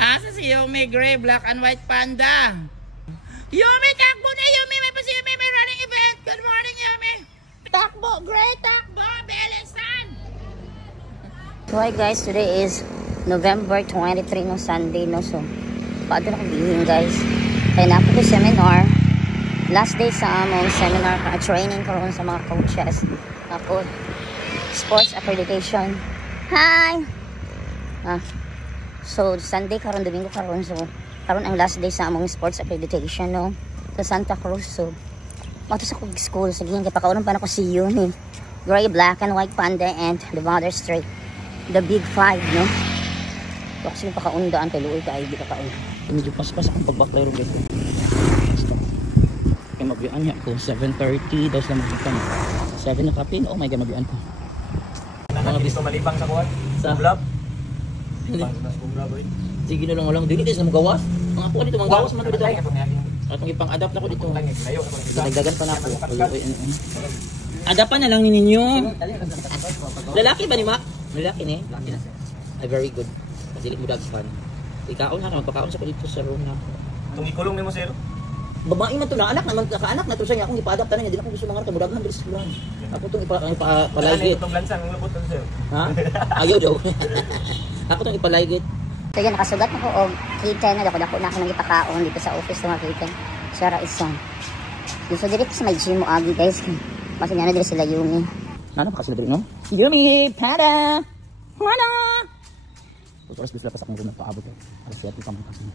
Asa si Yumi Gray, black and white panda. Yumi, takbo na Yumi. May pa si Yumi, may running event. Good morning Yumi. Takbo, Gray, takbo. Belisan. So hi guys, today is November 23 no Sunday no. So paano na kabihin guys. Kaya na po seminar. Last day sa among seminar, training karon sa mga coaches. Ako, sports accreditation. Hi! So, Sunday karon, Domingo karon. So, karon ang last day sa among sports accreditation, no? Sa Santa Cruz. So, mato sa school. Sige, kaya pakaunan pa na ko si Yumi. Gray, black and white panda, and the mother straight. The big five, no? So, kasi pakaundaan kay Luoy ka, ay di kakaon. Medyo pas-pas akong pagbaklay rin dito. Kaya mabiyan niya ako. 7:30 daw sila magbiyan. 7 na kapin. Oh my god, mabiyan ko. Mga gusto malibang sa kuwan? Sa blab? Sige na lang walang dili kasi magawas. Mga ako dito manggawas man dito. Atong ipang-adapt na ko dito. Dagdagan pa na ako. Adapan na lang ninyo. Lalaki ba ni Mac? Lalaki ni. Ay very good. Dili mo dagpan. Ikaon na magpakaon sa ko dito sa room na. Tung ikulong nimo sir. Babae man to na anak naman kaanak na to siya akong ipa-adapt na niya dili ako gusto mga mudaghan bilis lang. Ako tong ipa-ligit. Itong lansan ng lubot sir. Ha? Ayaw daw. Ako tong ipa-ligit. So yun, nakasugat na ko og kitchen na dako na ako nang ipakaon dito sa office ng mga kitchen. Sara isa. So dito sa may gym mo agi guys. Mas na dito sila Yumi. Ano pa kasi dito no? Yumi, para. Mana? Oras bisla pa sa akong room paabot. Alas 7 pa man kasi.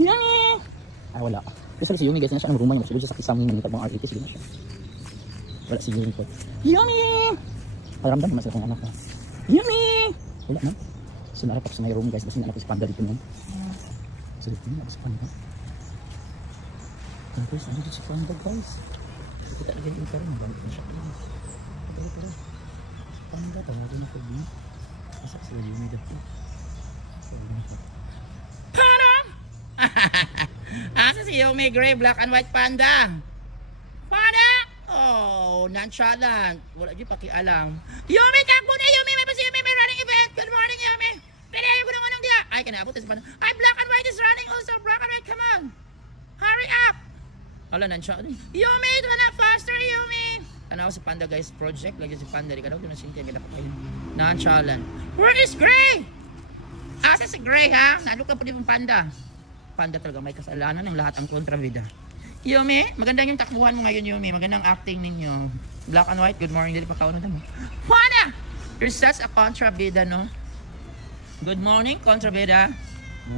Yumi. Ay wala. Kasi si Yumi guys na siya ng room niya, masulod siya sa kisam niya nitag mga artist din na siya. Wala si Yumi ko. Yumi. Paramdam naman sa akong anak ko. Yumi. Wala na. So narap ako sa may room guys, kasi anak ko si Panda dito nun. So dito na ako si Panda. Guys, ano dito si Panda guys? Kita lagi yung karin, balik na siya guys. Tara. Panda, tawagin ako din. Masak sila Yumi dito. Panda! Asa si Yumi Gray, black and white panda. Panda! Oh, nonchalant. Wala dyan pakialam. Yumi, takbo na Yumi! May pa si Yumi, may running event. Good morning Yumi! Pinayaw ko naman ang diya. Ay, kanaabot sa panda. Ay, black and white is running also. Black and white, come on. Hurry up. Wala, nonchalant. Yumi, ito na faster Yumi! Ano si Panda guys, project. Lagi si Panda. Di ka daw ito na Cynthia. Kita pa kayo. Nonchalant. Where is Gray? Asa si Gray ha? Naluk na po din yung Panda. Panda talaga may kasalanan ng lahat ang kontrabida. Yumi, magandang yung takbuhan mo ngayon Yumi. Magandang acting ninyo. Black and white, good morning. Dili pa kaunan mo. Panda! You're such a kontrabida, no? Good morning, kontrabida.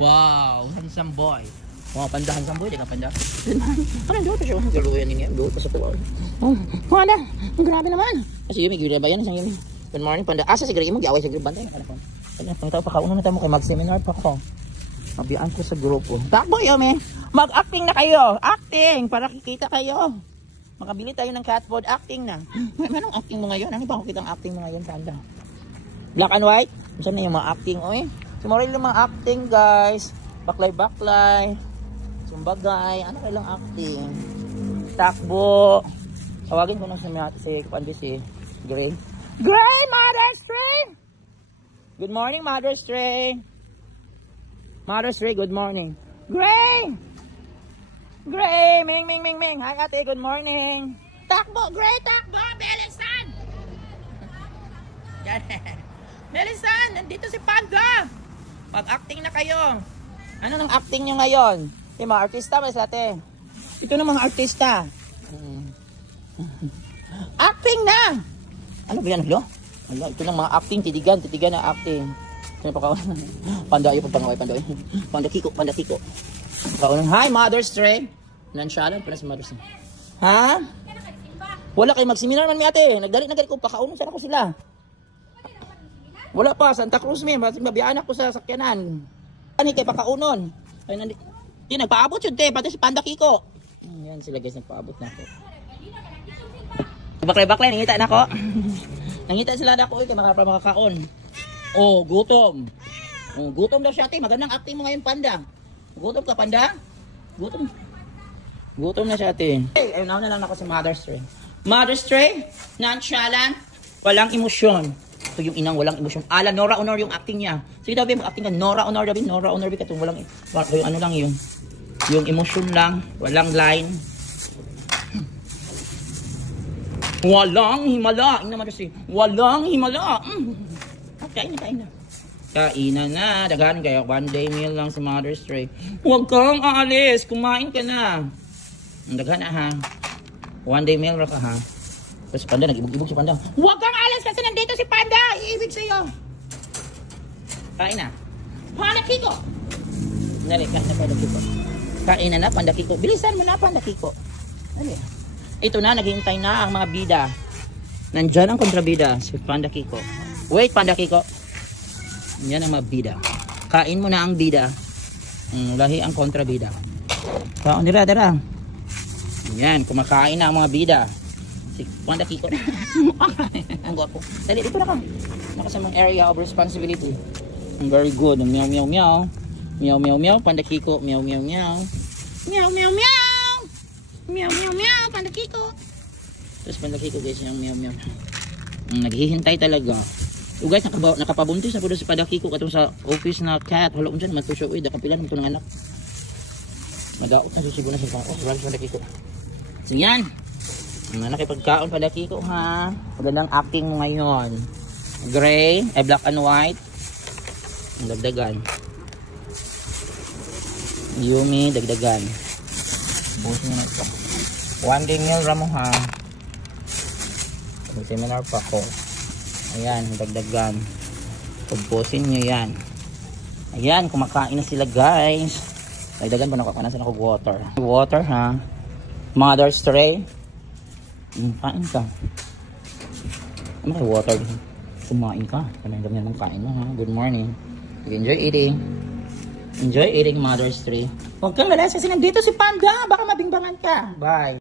Wow, handsome boy. Wow, Panda, handsome boy. Di ka Panda. Good morning. Parang doon pa siya. Galuyan niya. Doon pa sa tuwa. Oh, Panda, grabe naman. Kasi Yumi, gila ba yan? Yumi. Good morning, Panda. Asa si Gray mo? Giaway sa Gray. Bantay na ka na po. Pangitaw pa kaunan na tayo mo kay mag-seminar pa ko. Mabiyaan ko sa grupo. Takbo Yumi. Mag-acting na kayo. Acting. Para kikita kayo. Makabili tayo ng cat food. Acting na. Anong acting mo ngayon? Ano ba kung kitang acting mo ngayon, Panda? Black and white? Saan na yung mga acting? Oy. Tomorrow yung mga acting, guys. Baklay-baklay. Sumbagay. Ano kailang acting? Takbo. Tawagin ko na si Pandi si Gray. Gray, Mother Stray! Good morning, Mother Stray. Mother Stray, good morning. Gray! Gray! Ming! Hi ate, good morning. Takbo, Gray, takbo! Belisan! Belisan, nandito si Panda. Mag-acting na kayo. Ano nang acting nyo ngayon? Yung mga artista ba sa ate? Ito na mga artista. Acting na! Ano ba yan, Lo? Ito ng mga acting, titigan na acting. Panda ayo pagpangaway, Panda Kiko. Kaunan, hi Mother Stray. Nonchalant pala si Mother Stray. Ha? Wala kayo magseminar man mi ate. Nagdali ko pakaunon sana ko sila. Wala pa Santa Cruz mi, mabiyaan ako sa sakyanan. Ani kay pakaunon. Ay nandi. Di nagpaabot yun te, pati si Panda Kiko. Yan sila guys nagpaabot na ako. Baklay nangita na ako. Nangita sila na ako kay makakaon. Oh, gutom. Oh, gutom daw siya ate. Magandang acting mo ngayon, Panda. Gutom ka, Panda? Gutom na siya ate. Hey, ayun na lang ako si Mother Stray. Mother Stray, nonchalant, walang emosyon. Ito yung inang walang emosyon. Ala, Nora Honor yung acting niya. Sige daw, babe, mag-acting ka. Nora Honor, daw, Nora Honor, katong walang, yung ano lang yun. Yung emosyon lang, walang line. Walang himala. Ina naman kasi, walang himala. Kain na. Kainan na. Daghan kayo. One day meal lang sa Mother's Day. Huwag kang aalis. Kumain ka na. Daghan na ha. One day meal ka ha. Tapos si Panda, nag-ibog-ibog si Panda. Huwag kang aalis kasi nandito si Panda. Iibig sa'yo. Kain na. Panda Kiko. Dali, kain na Panda Kiko. Kain na Panda Kiko. Bilisan mo na Panda Kiko. Dali. Ito na, naghihintay na ang mga bida. Nandyan ang kontrabida, si Panda Kiko. Wait, Panda Kiko. Yan ang mga bida. Kain mo na ang bida. Lahi ang kontrabida. Kaon, dira. Yan, kumakain na ang mga bida. Si Panda Kiko. Ang gwapo. Dali, dito na ka. Nakasamang area of responsibility. Very good. Meow, meow, meow. Meow, meow, meow. Panda Kiko. Meow, meow, meow. Meow, meow, meow. Meow, meow, meow, Panda Kiko. Tapos Panda Kiko guys, yung meow, meow. Naghihintay talaga. So guys, nakapabuntis na po si Panda Kiko katong sa office na cat. Hala ko dyan, matusyo. Uy, dakapilan mo ito ng anak. Madaot na susibo na siya. Oh, run Panda Kiko. So yan. Nakipagkaon Panda Kiko ha. Magandang acting mo ngayon. Gray, black and white. Dagdagan. Yumi, dagdagan. Busin na ito. One day meal ramo ha. Seminar pa ko. Ayan, dagdagan. Pagpusin nyo yan. Ayan, kumakain na sila guys. Dagdagan ba nakakanasan ako water. Water ha. Mother's Day. Kain ka. Ano kayo water? Kumain ka. Kanay-gamay mong kain mo ha. Good morning. Enjoy eating. Enjoy eating Mother's Day. Huwag kang lalas kasi nandito si Panda. Baka mabingbangan ka. Bye.